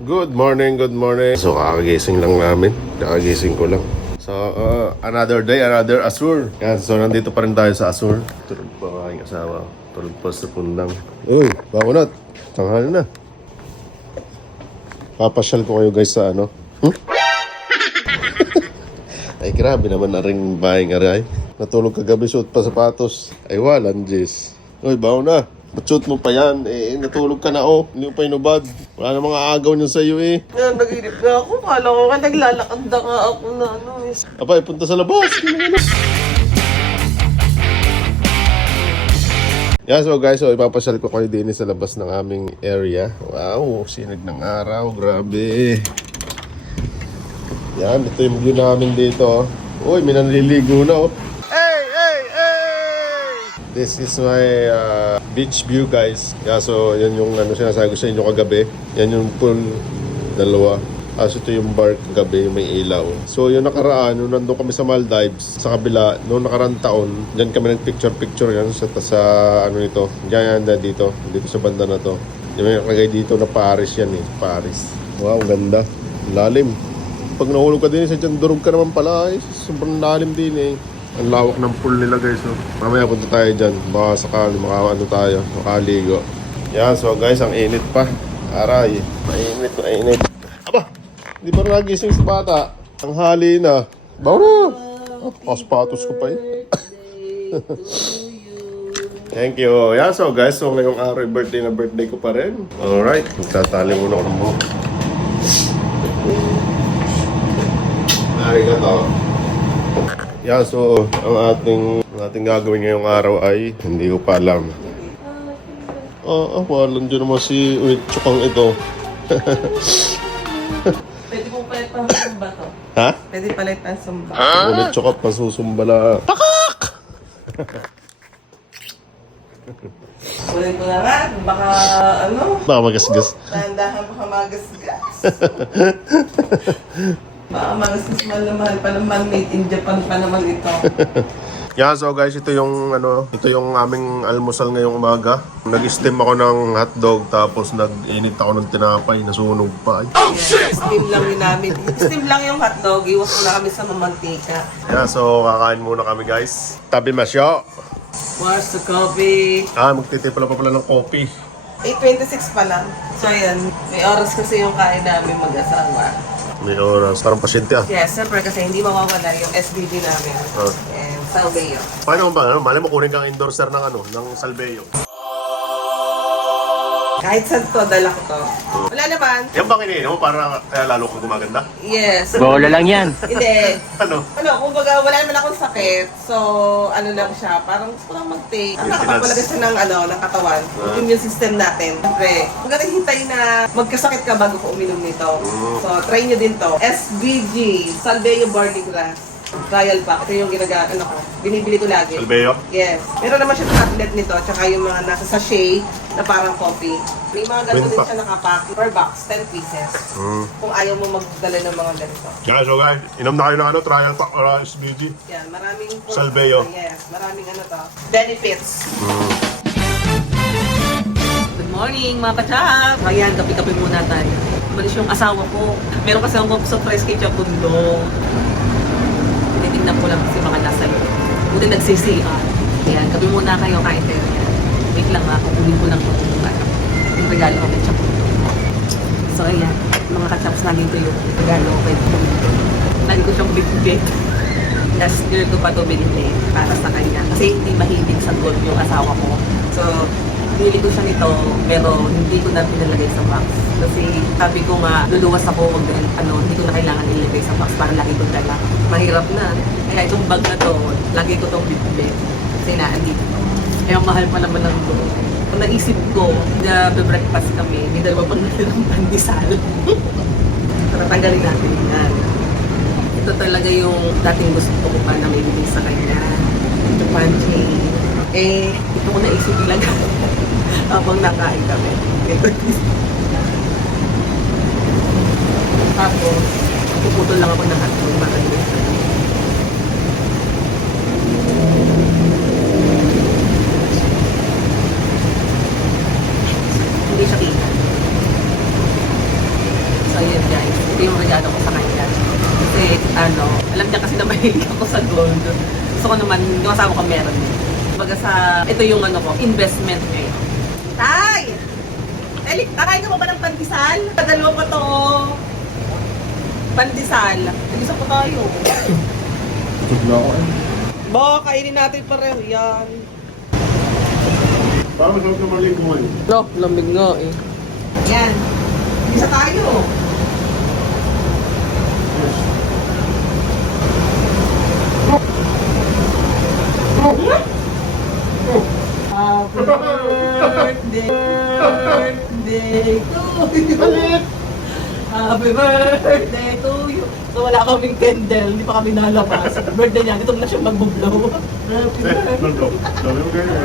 Good morning, good morning. So kakagising lang namin. Kakagising ko lang. So another day, another Azure. Yan, so nandito pa rin tayo sa Azure. Tulog pa ang aking asawa. Tulog pa sa pundang. Uy, bakunat. Tanghali na. Papasyal ko kayo guys sa ano. Ay grabe naman na rin bahay nga rin. Natulog kagabi, suot pa sapatos. Ay walang Jess. Uy, baon na. Ba't mo pa yan? Natulog ka na Hindi mo pa inubad. Wala na mga agaw niyo sa iyo Yan, nag-irip na ako. Kala ko nga naglalakad na nga ako na Abay, punta sa labas. Yeah, so guys, ipapasyal ko kayo din sa labas ng aming area. Wow, sinag ng araw. Grabe. Yan, ito yung view namin dito. Uy, may nanliligo na This is my beach view guys. Yeah, so yan yung sinasabi ko sa inyo kagabi. Yan yung pool, dalawa. Ito yung bar kagabi, may ilaw. So yung nakaraan, nung nandun kami sa Maldives, sa kabila, noong nakaraan taon, dyan kami nag-picture yan sa ito. Diyan dito sa banda na to. Yung may nakalagay dito na Paris yan Paris. Wow, ganda. Lalim. Pag nahulog ka din, dyan durog ka naman pala sobrang lalim din Ang lawak ng pool nila guys Mamaya punta tayo dyan. Baka sakali tayo, makaligo. Yan, so guys, ang init pa. Aray, mainit. Aba, di ba nagising si bata? Ang hali na. Bawa na. Paspatos ko pa Thank you. Yan, so guys, so ngayong araw, birthday ko pa rin. Alright, magtatali muna ako ng buhok. Arigato. Yeah, so ang ating gagawin ngayong araw ay hindi ko pa alam. Walang dyan naman si Uitsukang ito. Pwede mo palit pang sumba to. Ha? Pwede palit pang sumba. Uitsukang pasusumbala. Pakak! Ulit ko na nga. Baka Baka magasgas. Dahan-dahan baka magasgas. Baka magasgas mahal pa naman. Made in Japan pa naman ito. Yeah, so guys, ito yung aming almusal ngayong umaga. Nag-steam ako ng hotdog tapos nag-init ako ng tinapay, nasunog pa. Oh shit! Steam lang yun namin. Steam lang yung hotdog. Iwas ko na kami sa mamantika. Yeah, so kakain muna kami guys. Tabi masyo. Where's the coffee? Magtitipla pa pala ng coffee. 8:26 pa lang. So yan, may oras kasi yung kain namin mag-asawa. May oras. Parang pasyente Yes, siyempre kasi hindi mawawala yung SBD namin. And Salveo. Paano ba? Mali mo kunin kang endorser ng Salveo. Kahit saan to, dala ko to. Wala naman. Yan bang iniinom mo para kaya lalo kang gumaganda? Yes. Bola lang yan. Hindi. Ano? Kumbaga wala naman akong sakit. So, lang siya. Parang gusto ko lang mag-take. Ang nakapagpalagay siya ng katawan. Yung immune system natin. Siyempre, maganda hintayin na magkasakit ka bago ko uminom nito. So, try nyo din to. SBG, Salveo Barley Grass. Trial pack. Ito yung binibili ko lagi. Salveo? Yes. Meron naman siya tablet nito, tsaka yung mga nasa sachet na parang coffee. May mga ganito din siya nakapack per box, 10 pieces. Kung ayaw mo magdala ng mga ganito. Yeah, so guys, inom na kayo ng trial pack or SBG. Yan, maraming Salveo. Yes, maraming benefits. Good morning mga kachap! Ayan, kape-kape muna tayo. Malis yung asawa ko. Meron kasi akong surprise kay Chapundo. Tinitingnan ko lang kasi mga nasa iyo. Buti nagsisiyan. Ayan, kape muna kayo kahit tayo yan. Wait lang kukunin ko lang yung regalo ko kay Chapundo. So ayan, mga kachaps namin ito yung regalo ko kay Chapundo. Lagi ko siyang big-big. Last year ko pa ito binili para sa kanya. Kasi hindi mahilig sa gold yung asawa ko. So, pinili ko siya nito, pero hindi ko na pinalagay sa box. Kasi sabi ko nga, luluwas ako, hindi ko na kailangan ilagay sa box para lagi ko dala. Mahirap na. Kaya itong bag na to, lagi ko itong bibili. Kasi naandito to. Kaya mahal pa naman ng to. Kung naisip ko, na breakfast kami, may dalawa pang natirang pandesal. Para tanggalin natin yan. Ito talaga yung dating gusto ko pa na may bibig sa kanya. Ito pancake. Ito ko naisip lang habang nakain kami. Tapos, puputol lang ako ng hotdog para yun. Hindi siya kita. ito yung regalo ko sa kanya. Kasi alam niya kasi na mahilig ako sa gold. Gusto ko naman, yung asawa ko meron. Baga ito yung investment ngayon. Tay! Elik, kakain ka mo ba ng pandesal? Dalawa pa to. Pandesal. Nag-isa pa tayo. Good na ako eh. Ba, kainin natin pareho yan. Parang masarap na malikuhan. No, lamig nga eh. Yan. Isa tayo. Happy birthday to you. Happy birthday to you. So wala kaming candle, hindi pa kami nalabas. Birthday niya, dito na siya mag-blow. Happy birthday. Sabi mo kayo eh.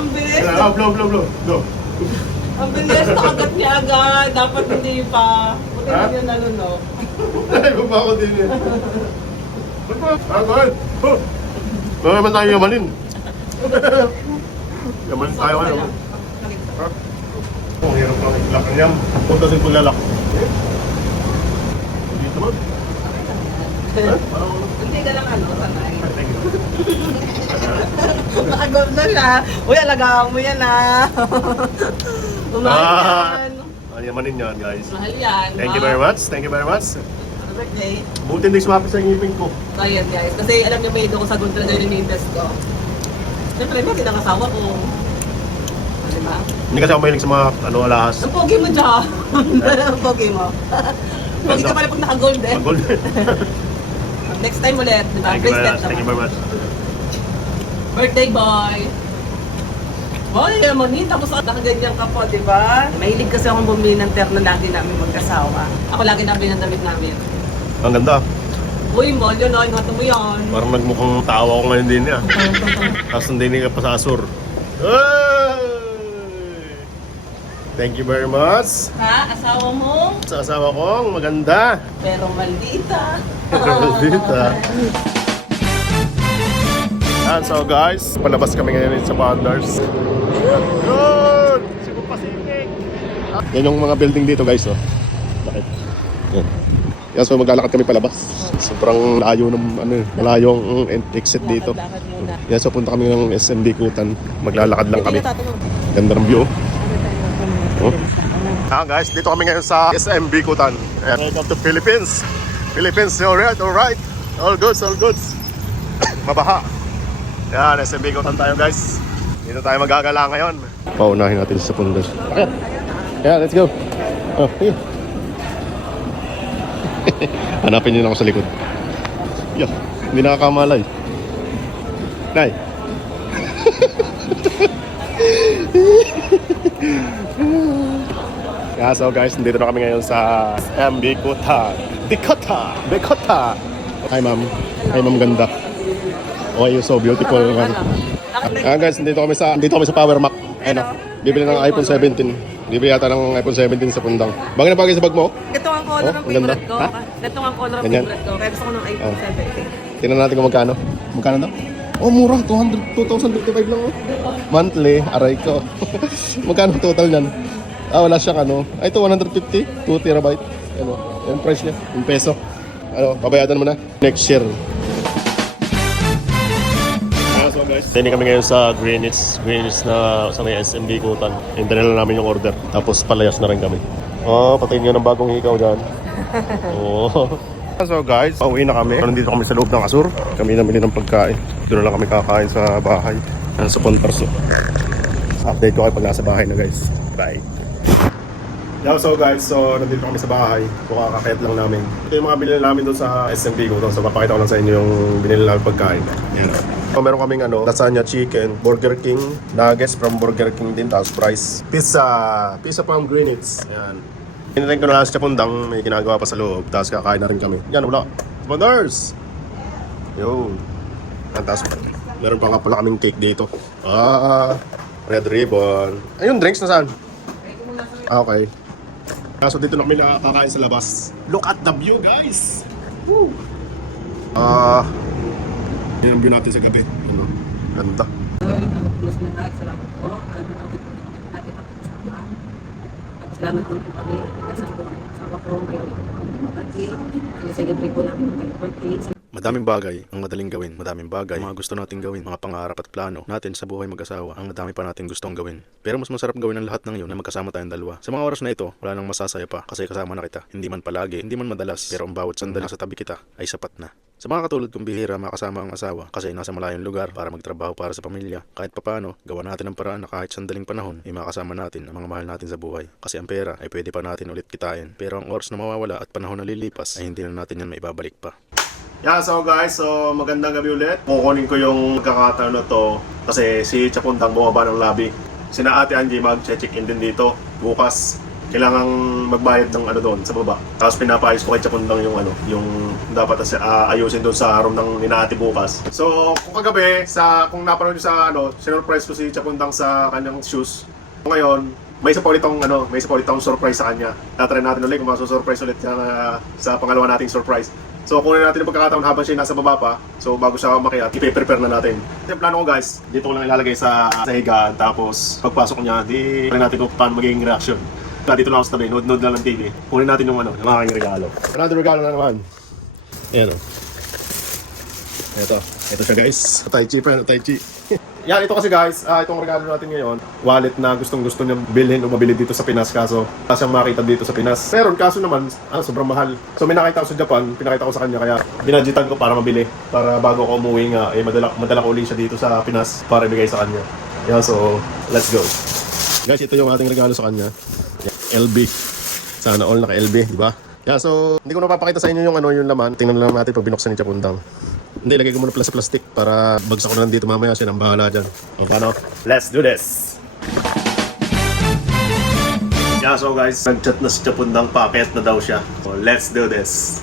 Ang bilis. Blow. Ang bilis, nakagat niya agad. Dapat hindi pa. Buti Ha? na yun nalunok. Ay, baba ko din eh. Agad! Baka naman tayo yamanin. Yamanin tayo ano. Oh, hirap lang itlak ang yam. Punta sin paglalak. Dito man. Hindi ka lang sanay. Thank you. Nakagordal ha. Uy, alagaan mo yan ha. Umahal yan. Yamanin yan, guys. Mahal yan. Thank you very much. Thank you very much. Happy birthday. Buti hindi sumapit sa ngipin ko. So ayan guys, kasi alam niyo may ko sa gold talaga yung invest ko. Siyempre, bakit ang asawa ko? Diba? Hindi kasi ako mahilig sa mga alahas. Ang pogi mo dyan. Ang pogi mo. Pogi ka pala pag naka-gold eh. Gold. Next time ulit, diba? Thank you very Bracelet much. Thank you naman. very much. Birthday boy! Boy, manin, tapos nakaganyan ka po, diba? Mahilig kasi akong bumili ng terno lagi namin magkasawa. Ako lagi namin ang damit namin. Ang ganda. Uy, mahal yan, ingatan mo yan. Parang nagmukhang tawa ko ngayon din niya. Tapos nandini ka pa sa Asur. Hey! Thank you very much. Ha? Asawa mo? Sa asawa kong maganda. Pero maldita. Dito. And so guys, palabas kami ngayon sa Wonders. Good! Cebu Pacific! Yan yung mga building dito guys, oh. Bakit? Yan. Yan, so maglalakad kami palabas. Sobrang layo ng malayo ang exit dito. Lakad muna. Yan, so punta kami ng SMB Kutan. Maglalakad lang kami. Hindi ka tatanong. Ganda ng view. Oh. Guys, dito kami ngayon sa SMB Kutan. And welcome to Philippines. Philippines, alright, alright. All goods, all goods. Mabaha. Yan, SMB Kutan tayo guys. Dito tayo magagala ngayon. Paunahin natin sa pundas. Okay. Yeah, let's go. Oh, here. Hanapin niyo na ako sa likod. Yeah, hindi nakakamalay. Nay. Yeah, so guys, nandito na kami ngayon sa SMB Kutan. Bicota. Hi ma'am. Hi ma'am ganda. Oh, you're so beautiful. Guys, dito kami sa Power Mac. Ano? Bibili ng iPhone 17. Bibili yata ng iPhone 17 sa Pundang. Bagay na bagay sa bag mo? Ito ang color ng ang ganda. favorite ko. Ha? Ito ang color ng Ganyan? favorite ko. Kaya gusto ko ng iPhone 17. Tingnan natin kung magkano. Magkano daw? Oh, mura. 2,055 lang. Oh. Monthly. Aray ko. Magkano total niyan? Ah, wala siyang ano. Ay, ito 150. 2 terabyte. Ano? Yung price niya. Yung peso. Ano? Babayadan mo na. Next year. So guys, hindi kami ngayon sa Greenwich na sa may SMB Kutan. Hintay na lang namin yung order. Tapos palayas na rin kami. Oh, patayin nyo ng bagong hikaw dyan. Oh. So guys, pauwi na kami. Nandito kami sa loob ng Asur. Kami namili ng pagkain. Doon na lang kami kakain sa bahay. Sa Pontars. Update ko kayo pag nasa bahay na guys. Bye. Yeah, so guys, so nandito kami sa bahay. Kakakakayat lang namin. Ito yung mga binili namin doon sa SMB Kutan. So papakita ko lang sa inyo yung binili namin pagkain. Yan. So, meron kaming lasagna chicken, Burger King, nuggets from Burger King din, tapos fries. Pizza from Greenwich. Yan. Hinirin ko na lang sa Pundang, may ginagawa pa sa loob, tapos kakain na rin kami. Yan, wala. Sponsors! Yo. Yan, tapos meron pa nga pala kaming cake dito. Red ribbon. Ayun, drinks na saan? Okay. So dito na kami nakakain sa labas. Look at the view, guys! Woo! Yan ang view natin sa gabi. Ano? Ganda. Salamat po kami. Kasama ko ang asawa ko. Celebrate po namin ang birthday. Madaming bagay ang madaling gawin, madaming bagay ang mga gusto nating gawin, mga pangarap at plano natin sa buhay mag-asawa, ang madami pa natin gustong gawin. Pero mas masarap gawin ang lahat ng yun na magkasama tayong dalawa. Sa mga oras na ito, wala nang masasaya pa kasi kasama na kita. Hindi man palagi, hindi man madalas, pero ang bawat sandali sa tabi kita ay sapat na. Sa mga katulad kong bihira makasama ang asawa kasi nasa malayong lugar para magtrabaho para sa pamilya, kahit papano, gawa natin ang paraan na kahit sandaling panahon ay makasama natin ang mga mahal natin sa buhay. Kasi ang pera ay pwede pa natin ulit kitain, pero ang oras na mawawala at panahon na lilipas ay hindi na natin yan maibabalik pa. Yeah, so guys, so magandang gabi ulit. Kukunin ko yung pagkakataon na to kasi si Chapundang bumaba ng lobby. Sina Ate Angie mag-check-in din dito bukas. Kailangang magbayad ng ano doon sa baba. Tapos pinapaayos ko kay Chapundang yung ano, yung dapat ayusin doon sa room ng ninaati bukas. So, kung kagabi kung napanood niyo sa ano, sinurprise ko si Chapundang sa kanyang shoes. Ngayon, may isa pa ulit akong surprise sa kanya. Tatry natin ulit kung masusurprise ulit siya sa pangalawa nating surprise. So, kunin natin yung pagkakataon habang siya nasa baba pa. So, bago siya makiat, ipe-prepare na natin. Yung plano ko guys, dito ko lang ilalagay sa higaan. Tapos, pagpasok niya, di rin natin kung paano magiging reaction. Dito lang ako sa tabi, nood lang ng TV. Kunin natin yung ano, yung aking regalo. Another regalo na naman. Ayan o. Ito siya guys. Tai Chi pa, Tai Chi. Yan, ito kasi guys, itong regalo natin ngayon, wallet na gustong-gusto niya bilhin o mabili dito sa Pinas, kaso siyang makita dito sa Pinas. Meron, kaso naman, sobrang mahal. So may nakita ko sa Japan, pinakita ko sa kanya, kaya binadgetan ko para mabili. Para bago ako umuwi nga, madala ko ulit siya dito sa Pinas para ibigay sa kanya. Yeah, so, let's go. Guys, ito yung ating regalo sa kanya. LB. Sana all naka-LB, di ba? Yeah, so, hindi ko napapakita sa inyo yung yung laman. Tingnan lang natin pag binuksan ni Chapundang. Hindi, lagay ko muna pala sa plastic para bagsak ko na lang dito mamaya. Siya nang bahala dyan. O, paano? Let's do this! Yeah, so guys, nag-chat na si Chapundang, packet na daw siya. So, let's do this!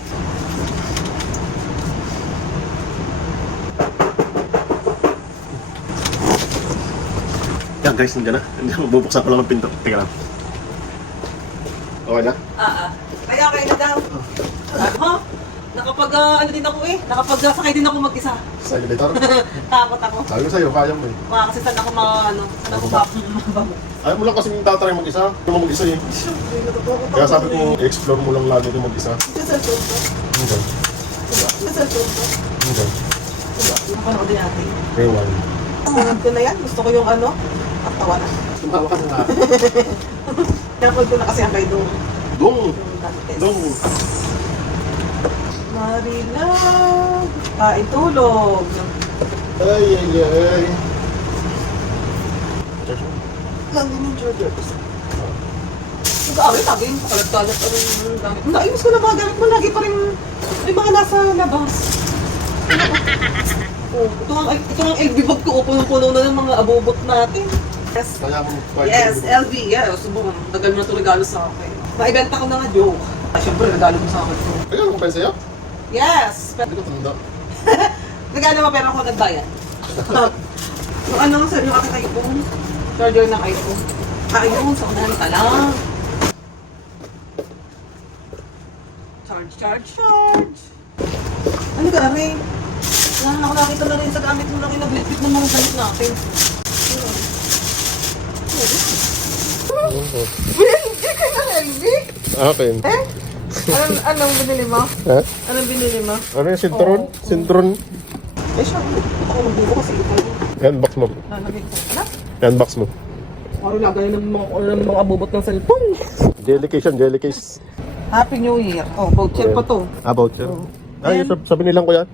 Yan guys, nandiyan na. Bubuksan ko lang ng pinto. Tingnan lang. Okay na? Kaya kayo na daw. Ha? Ano din ako eh. Nakapag-sakay din ako mag-isa. Sa elevator? Takot ako. Sabi ko sa'yo, kaya mo eh. Kasi saan ako saan ako mabago. Ayaw mo lang kasi tatry mag-isa. Hindi mo mag-isa eh. Kaya sabi ko, explore mo lang lagi ito mag-isa. Okay. Okay. Napanood din natin. Ewan. Sunod ko na yan. Gusto ko yung tawa na. Tumawa ka na nga. Napod ko na kasi ang kay Dong. Dong! Dong! Marilag. Tulog. Ay, ay, ay. Lang din yung charger. Nag-aawit, lagi yung pakalat-kalat. Naayos ko na mga gamit mo. Lagi pa rin yung mga nasa labas. Ito ang LV bag ko. Punong-puno na ng mga abobot natin. Yes. Kaya mo Yes, LV. Yes. Subong. Tagal mo na ito regalo sa akin. Maibenta ko na nga joke. Siyempre, regalo mo sa akin ito. Regalo ko pa sa'yo? Yes! Hindi ko tanda. Regalo mo pero ako nagbayad. Yung ano nga sir, yung aking iPhone. Charger ng iPhone. iPhone, sa unahan ka lang. Charge. Ano ka rin? Ako nakita na rin sa gamit mo na kinablit-bit ng mga gamit natin. Hindi ka na LV? Akin. Anong binili mo? Ha? Anong binili mo? Ano yung sintron? Sintron? Eh siya, ako magbubo kasi ito. Handbox mo. Lalagay ko. Ano? Handbox mo. Parang lagay ng mga abubot ng cellphone. Jelly case. Happy New Year. Oh, voucher pa to. About sir. Oh. Ay, sabi nilang ko yan.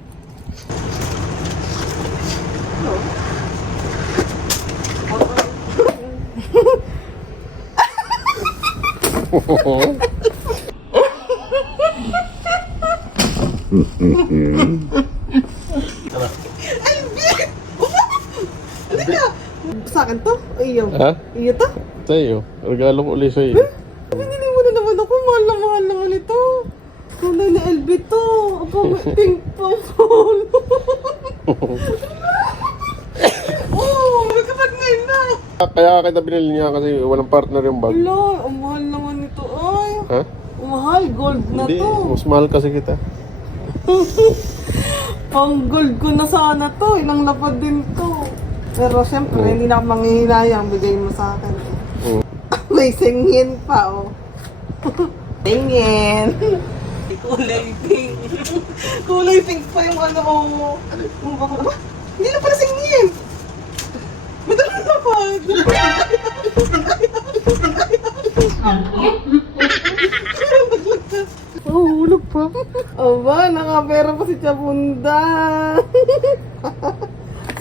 Sa akin to? Iyo. Ha? Iyo to? Sa'yo. Regalo ko ulit sa'yo. Binili mo na naman ako. Mahal na mahal ito. Kulay na LB to. Ako, pink purple. Oh, may kapag ngayon na. Kaya kita binili niya kasi walang partner yung bag. Wala, ang mahal naman ito. Ay, Ha? mahal. Gold na Hindi, to. mas mahal kasi kita. Pang gold ko na sana to. Ilang lapad din to. Pero siyempre, hindi na ako manghihinayang. Bigay mo sa akin. Mm. May May singin pa, oh. Singin. Kulay pink. Kulay pink pa yung ano ko. Hindi na pala singin. Madala na pa. Oh, hulog pa. Aba, nakapera pa si Chabunda.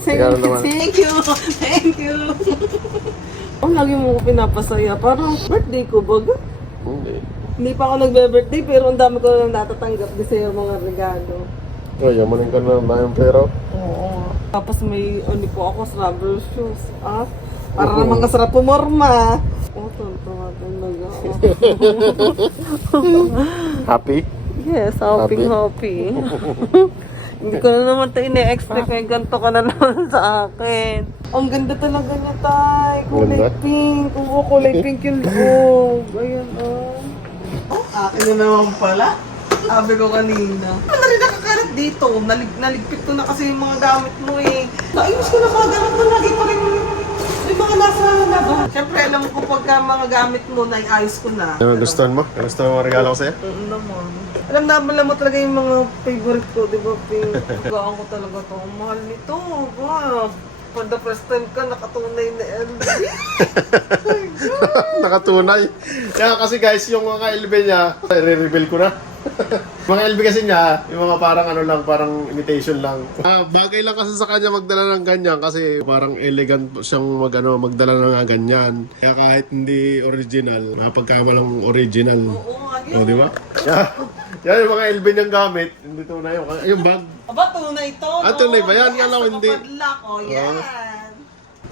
Ikaw naman. Thank you. Thank you. Oh, lagi mo ko pinapasaya. Parang birthday ko, baga. Hindi pa ako nagbe-birthday, pero ang dami ko lang natatanggap din sa'yo mga regalo. Ay, yamanin ka na ng pera. Oo. Tapos may, ano po ako, rubber shoes. Ah, para naman kasarap pumorma. Oh, tonto talaga. Happy? Yes, happy. Hindi ko na naman tayo na-expect may ganito ka na naman sa akin. Ang ganda talaga niya, Tay. Kulay Ganda? pink. Oo, kulay pink yung loob. Ayan, oh. Akin na naman pala. Sabi ko kanina. Wala rin nakakarat dito. Naligpit ko na kasi yung mga gamit mo eh. Naayos ko na mga gamit mo. Lagi pa rin yung mga nasa labas. Siyempre, alam ko pagka mga gamit mo, naiayos ko na. Ano gustuhan mo? Ano gusto mo regalo ko sa'yo? Oo naman. Alam mo talaga yung mga favorite ko, di ba, Pink? Gaan ko talaga to. Ang mahal nito. Wow. For the first time ka, nakatunay na LB. Nakatunay. Kaya kasi guys, yung mga LB niya, re-reveal ko na. Mga LB kasi niya, yung mga parang ano lang, parang imitation lang. Bagay lang kasi sa kanya magdala ng ganyan kasi parang elegant siyang magdala ng mga ganyan. Kaya kahit hindi original, napagkamalang original. Oo nga, O, di ba? Yan yung mga LB niyang gamit. Hindi tunay yung, yung bag. Aba, tunay to. Ah, tunay ba yan? Yes, Alam ko, hindi. nakapadlock, oh, yan.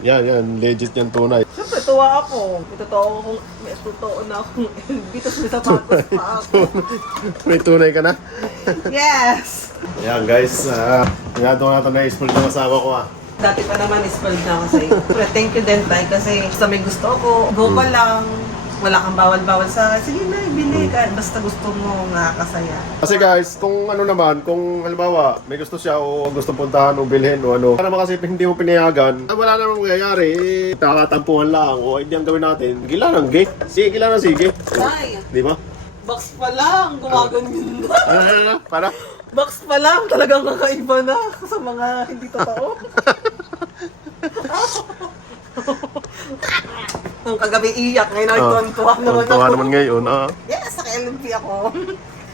Yan, legit yan tunay. Siyempre, tuwa ako. May totoo na akong LB, tapos may sapatos pa ako. May tunay ka na? Yes! Ayan guys, ginagawa natin na i-spoil ng asawa ko Dati pa naman spoiled na ako sa'yo. Pero thank you din, Tay, kasi sa may gusto ko, go ka lang. Wala kang bawal-bawal sa, sige na, ibili ka. Basta gusto mo, nakakasaya. Kasi guys, kung ano naman, kung halimbawa may gusto siya o gusto puntahan o bilhin o ano, para naman kasi hindi mo pinayagan, wala namang mangyayari, takatampuhan lang o hindi ang gawin natin. Gila ng gay. Sige, gila ng sige. Tay, Di ba? box pa lang, gumaganyan na. Para? Box pa lang, talagang kakaiba na sa mga hindi totoo. Ang kagabi iyak, ngayon ay tuwan-tuwa naman Tuwa ako. naman ngayon, Yes, naka-LMP ako.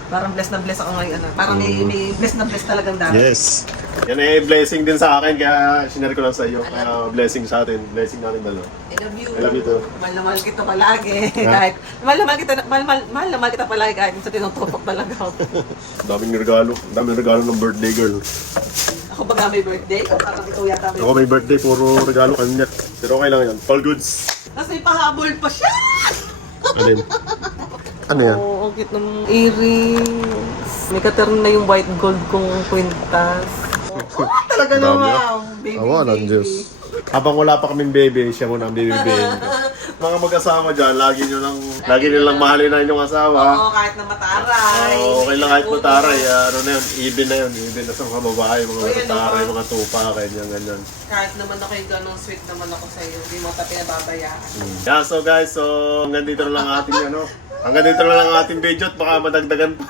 Parang blessed na blessed ako ngayon. Parang may blessed na blessed talagang dami. Yes. Yan eh, blessing din sa akin, kaya sinare ko lang sa iyo. Kaya blessing sa atin, blessing natin dalawa. I love you. I love you too. Mahal na mahal kita palagi. Kahit, mahal na mahal kita palagi kahit sa tinututok talaga ako. Daming regalo ng birthday girl. Ako baga may birthday? O parang ikaw yata may Ako may birthday, puro regalo kanya. Pero okay lang yan, all goods. Tapos may pahabol pa siya! Ano yun? Ano yan? Oo, ang cute ng earrings. May katerin na yung white gold kong kwintas. Oh, talaga Dami, naman. Baby, Awa ng baby. Diyos. Habang wala pa kaming baby, siya muna ang baby. Mga mag-asawa dyan, lagi nyo lang mahalin na inyong asawa. Oo, kahit na mataray. Okay lang kahit mataray, ano na yun, even na yun, even na sa mga babae, mga Oh, yun, mataray, oo. mga tupa, ganyan. Kahit naman ako yung ganong sweet naman ako sa'yo, hindi mo tayo pinababayaan. Yeah, so guys, hanggang dito na lang ating hanggang dito na lang ang ating video at baka madagdagan pa.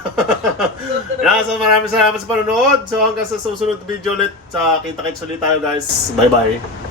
Yeah, so maraming salamat sa panonood. So hanggang sa susunod video ulit, sa kita-kits ulit tayo guys. Bye-bye.